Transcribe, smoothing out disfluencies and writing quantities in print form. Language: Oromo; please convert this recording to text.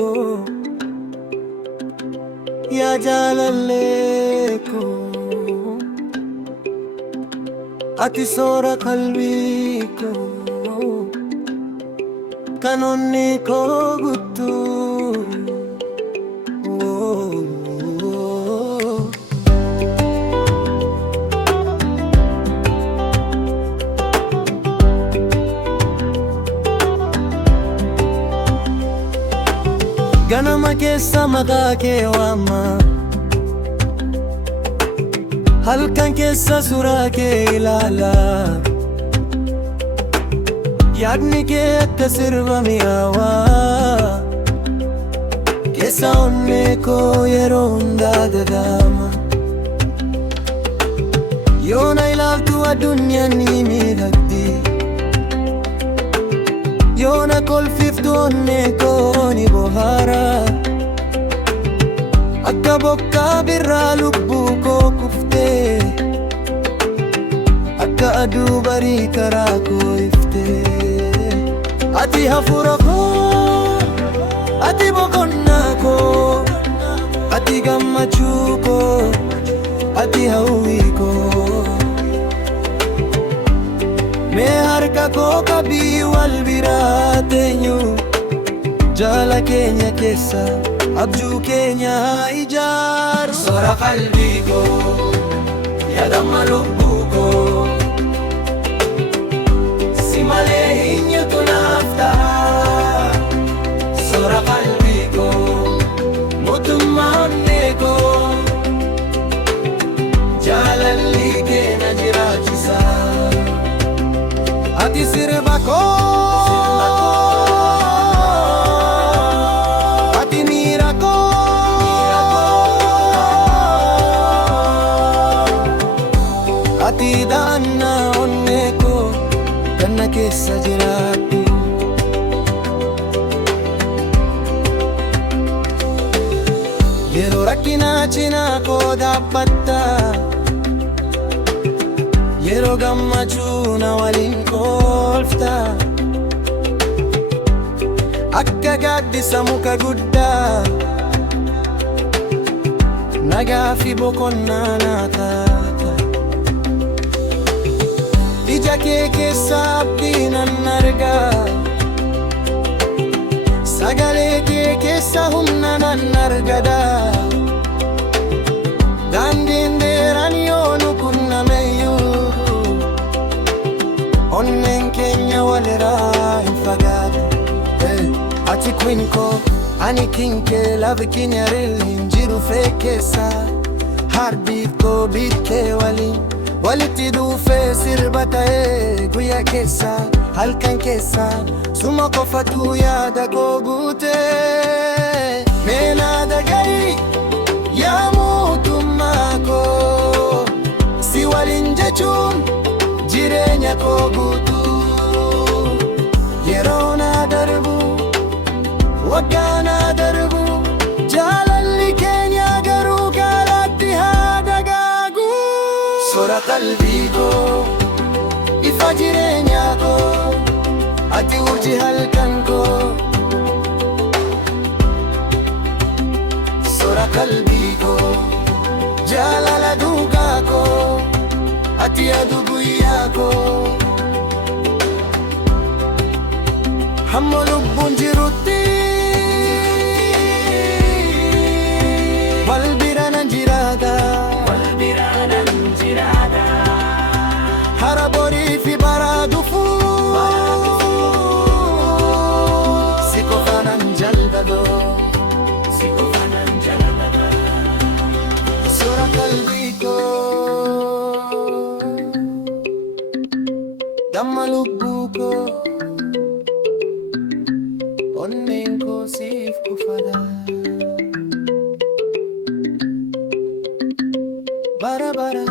oh. Ya jalaleko ati sora kalbiko kanonni ko guttu ganama keessa maqaa kee waama, halkan keessa suuraa kee ilaala, yaadni kee akka sirba mi'aawaa keessa onnee koo yeroo hundaa dhagahama. Yoona ilaaltu addunyaan ni miidhagdi, yoona kolfiftu onnee koo ni bohaara. Akka bokkaa birraa lubbuu koo kuftee, akka aduu barii karaa koo iftee. Ati hafuura koo, ati boqonnaa koo, ati gammachuu koo, ati hawwii koo. Mee harka koo qabii wal biraa teenyu, jaala keenya keessa abjuu keenya ijaaru. Sora qalbii koo, yaadama lubbuu koo, si malee eenyutu naaf ta'a. Sora qalbii koo, mootummaa onnee koo, jaalalli kee na jiraachisa. Ati sirba koo, ati miira koo, ati da'annaa onnee koo ganna keessa jiraatti. Yeroo rakkinaa cinaa koo dhaabbatta, yeroo gammachuu na waliin kolfta. Akka gaaddisa muka guddaa, nagaa fi boqonnaa naa taata. Ija kee keessa abdii nan argaa, sagalee kee keessa humna nan argada. Daandiin dheeraan yoo nu qunnameyyuu, onneen keenya walirraa hin fagaatu. Ati queen koo, ani king kee, love keenya real hin jiru fake keessa. Heartbeat koo beat kee waliin walitti dhufee sirba ta'ee guyyaa keessa halkan keessa. Suma qofatu yaada koo guutee. Mee naa dhaga'i yaa mootummaa koo, si waliin jechuun jireenya koo guutuu. Yeroo naa darbu, waggaa naa darbu, jaalalli keenya garuu gaalaatti haa dagaagu. Sora qalbii koo, ifa jireenyaa koo, ati urjii halkan koo. Sora qalbii koo, jaalala duugaa koo, ati aduu guyyaa koo. Hamma lubbuun jirutti wal bira nan jiraata, hara borii fi bara dhufuu. Si qofa nan jaalladha, sora qalbii koo, damma lubbuu koo, onneen koo siif kufadha. Bara bara